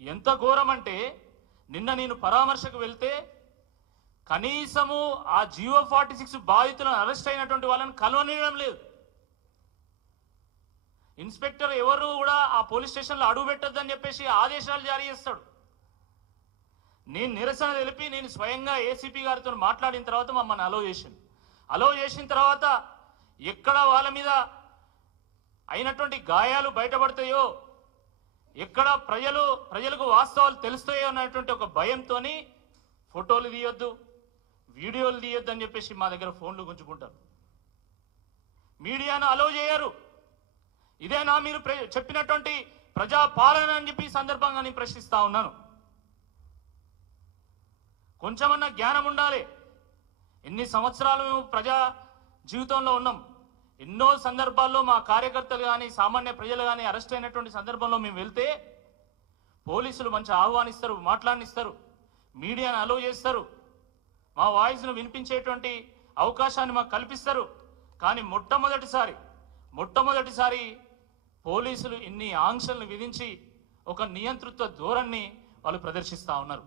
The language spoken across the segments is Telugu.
ఎంత ఘోరం అంటే నిన్న నేను పరామర్శకు వెళ్తే కనీసము ఆ జియో 46 బాధితులను అరెస్ట్ అయినటువంటి వాళ్ళని కలవనీయడం లేదు. ఇన్స్పెక్టర్ ఎవరు కూడా ఆ పోలీస్ స్టేషన్లో అడుగు పెట్టొద్దని చెప్పేసి ఆదేశాలు జారీ చేస్తాడు. నేను నిరసన తెలిపి నేను స్వయంగా ఏసీపీ గారితో మాట్లాడిన తర్వాత మమ్మల్ని అలో చేసిన తర్వాత ఎక్కడ వాళ్ళ మీద అయినటువంటి గాయాలు బయటపడతాయో, ఎక్కడ ప్రజలకు వాస్తవాలు తెలుస్తాయో అన్నటువంటి ఒక భయంతో ఫోటోలు తీయొద్దు, వీడియోలు తీయొద్దు అని చెప్పేసి మా దగ్గర ఫోన్లు గుంజుకుంటారు. మీడియాను అలో చేయరు. ఇదేనా మీరు చెప్పినటువంటి ప్రజా పాలన అని చెప్పి సందర్భంగా నేను ప్రశ్నిస్తా ఉన్నాను. కొంచెమన్నా జ్ఞానం ఉండాలి. ఎన్ని సంవత్సరాలు మేము ప్రజా జీవితంలో ఉన్నాం. ఎన్నో సందర్భాల్లో మా కార్యకర్తలు కానీ సామాన్య ప్రజలు కానీ అరెస్ట్ అయినటువంటి సందర్భంలో మేము వెళ్తే పోలీసులు మంచి ఆహ్వానిస్తారు, మాట్లాడిస్తారు, మీడియాను అలో చేస్తారు, మా వాయిస్ను వినిపించేటువంటి అవకాశాన్ని మాకు కల్పిస్తారు. కానీ మొట్టమొదటిసారి పోలీసులు ఇన్ని ఆంక్షలను విధించి ఒక నియంతృత్వ ధోరణిని వాళ్ళు ప్రదర్శిస్తూ ఉన్నారు.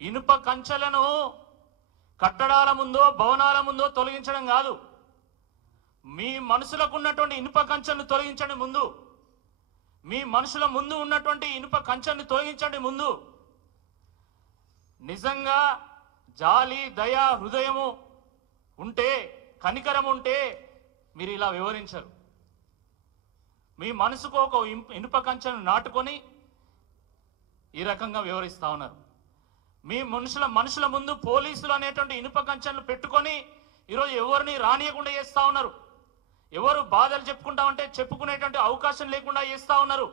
ఇనుప కంచెలను కట్టడాల ముందో భవనాల ముందో తొలగించడం కాదు, మీ మనసులకు ఉన్నటువంటి ఇనుప కంచెను తొలగించండి ముందు. మీ మనుషుల ముందు ఉన్నటువంటి ఇనుప కంచెను తొలగించండి ముందు. నిజంగా జాలి, దయ, హృదయము ఉంటే, కనికరం ఉంటే మీరు ఇలా వివరించరు. మీ మనసుకు ఒక ఇనుప కంచెను నాటుకొని ఈ రకంగా వివరిస్తా ఉన్నారు. మీ మనుషుల ముందు పోలీసులు అనేటువంటి ఇనుప కంచెలు పెట్టుకొని ఈరోజు ఎవరిని రానియకుండా చేస్తూ ఉన్నారు. ఎవరు బాధలు చెప్పుకుంటామంటే చెప్పుకునేటువంటి అవకాశం లేకుండా చేస్తూ ఉన్నారు.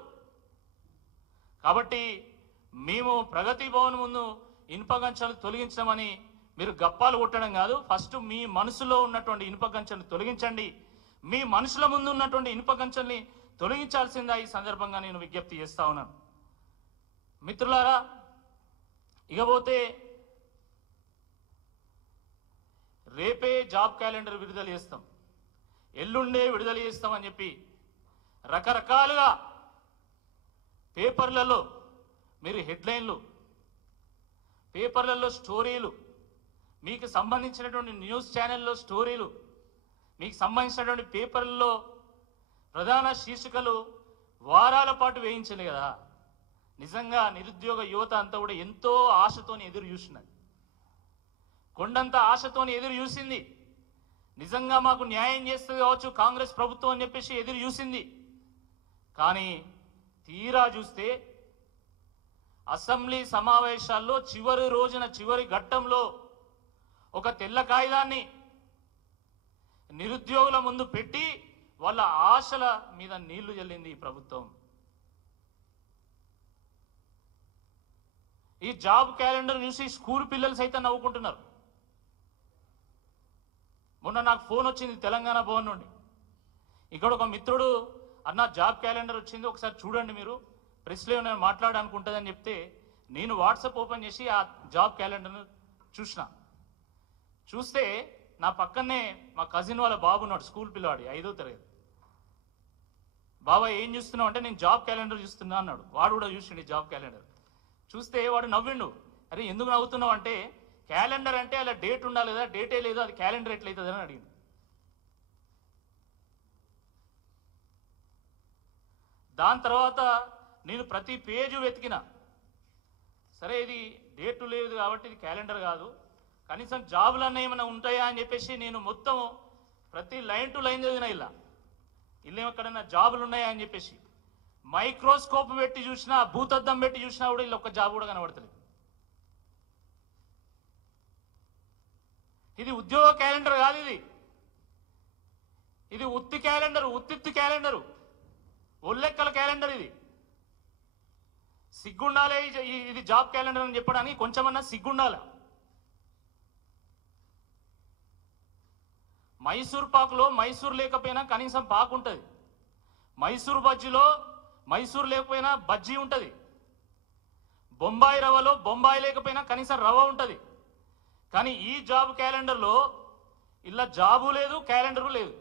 కాబట్టి మేము ప్రగతి భవన్ ముందు ఇనుప కంచెలు తొలగించమని మీరు గప్పాలు కొట్టడం కాదు. ఫస్ట్ మీ మనసులో ఉన్నటువంటి ఇనుప కంచెను తొలగించండి. మీ మనుషుల ముందు ఉన్నటువంటి ఇనుప కంచెల్ని తొలగించాల్సిందా ఈ సందర్భంగా నేను విజ్ఞప్తి చేస్తా ఉన్నాను. మిత్రులారా, ఇకపోతే రేపే జాబ్ క్యాలెండర్ విడుదల చేస్తాం, ఎల్లుండే విడుదల చేస్తామని చెప్పి రకరకాలుగా పేపర్లలో మీరు హెడ్లైన్లు, పేపర్లలో స్టోరీలు, మీకు సంబంధించినటువంటి న్యూస్ ఛానల్లో స్టోరీలు, మీకు సంబంధించినటువంటి పేపర్లలో ప్రధాన శీర్షికలు వారాల పాటు వేయించలే కదా. నిజంగా నిరుద్యోగ యువత అంతా కూడా ఎంతో ఆశతోని ఎదురు చూసినది, కొండంత ఆశతోని ఎదురు చూసింది. నిజంగా మాకు న్యాయం చేస్తుంది కావచ్చు కాంగ్రెస్ ప్రభుత్వం అని చెప్పేసి ఎదురు చూసింది. కానీ తీరా చూస్తే అసెంబ్లీ సమావేశాల్లో చివరి రోజున చివరి ఘట్టంలో ఒక తెల్ల కాగితాన్ని నిరుద్యోగుల ముందు పెట్టి వాళ్ళ ఆశల మీద నీళ్లు జల్లింది ఈ ప్రభుత్వం. ఈ జాబ్ క్యాలెండర్ చూసి స్కూల్ పిల్లలు సైతం నవ్వుకుంటున్నారు. మొన్న నాకు ఫోన్ వచ్చింది తెలంగాణ భవన్ నుండి. ఇక్కడ ఒక మిత్రుడు, అన్న జాబ్ క్యాలెండర్ వచ్చింది ఒకసారి చూడండి, మీరు ప్రెస్లో నేను మాట్లాడాలనుకుంటుందని చెప్తే నేను వాట్సాప్ ఓపెన్ చేసి ఆ జాబ్ క్యాలెండర్ను చూస్తే నా పక్కనే మా కజిన్ వాళ్ళ బాబు ఉన్నాడు, స్కూల్ పిల్లవాడి 5వ తరగతి. బాబా ఏం చూస్తున్నావు అంటే నేను జాబ్ క్యాలెండర్ చూస్తున్నా అన్నాడు. వాడు కూడా చూసిండు జాబ్ క్యాలెండర్. చూస్తే వాడు నవ్విండు. అరే ఎందుకు నవ్వుతున్నావు అంటే క్యాలెండర్ అంటే అలా డేట్ ఉండాలి కదా, డేటే లేదు, అది క్యాలెండర్ ఎట్లయితుంది అని అడిగింది. దాని తర్వాత నేను ప్రతి పేజు వెతికిన, సరే ఇది డేటు లేదు కాబట్టి ఇది క్యాలెండర్ కాదు, కనీసం జాబులన్నా ఏమైనా ఉంటాయా అని చెప్పేసి నేను మొత్తం ప్రతి లైన్ టు లైన్ చదివిన. ఇలా ఎక్కడైనా జాబులు ఉన్నాయా అని చెప్పేసి మైక్రోస్కోప్ పెట్టి చూసినా, భూతద్దం పెట్టి చూసినా కూడా ఇలా ఒక్క జాబ్ కూడా కనబడతలేదు. ఇది ఉద్యోగ క్యాలెండర్ కాదు, ఇది ఉత్తి క్యాలెండరు, ఒళ్ళెక్కల క్యాలెండర్. ఇది సిగ్గుండాలే, ఇది జాబ్ క్యాలెండర్ అని చెప్పడానికి కొంచెమన్నా సిగ్గుండాల. మైసూర్ పాకులో మైసూర్ లేకపోయినా కనీసం పాకు ఉంటుంది, మైసూర్ బజ్జీలో మైసూర్ లేకపోయినా బజ్జీ ఉంటుంది, బొంబాయి రవ్వలో బొంబాయి లేకపోయినా కనీసం రవ్వ ఉంటుంది. కానీ ఈ జాబ్ క్యాలెండర్లో ఇలా జాబు లేదు, క్యాలెండరు లేదు.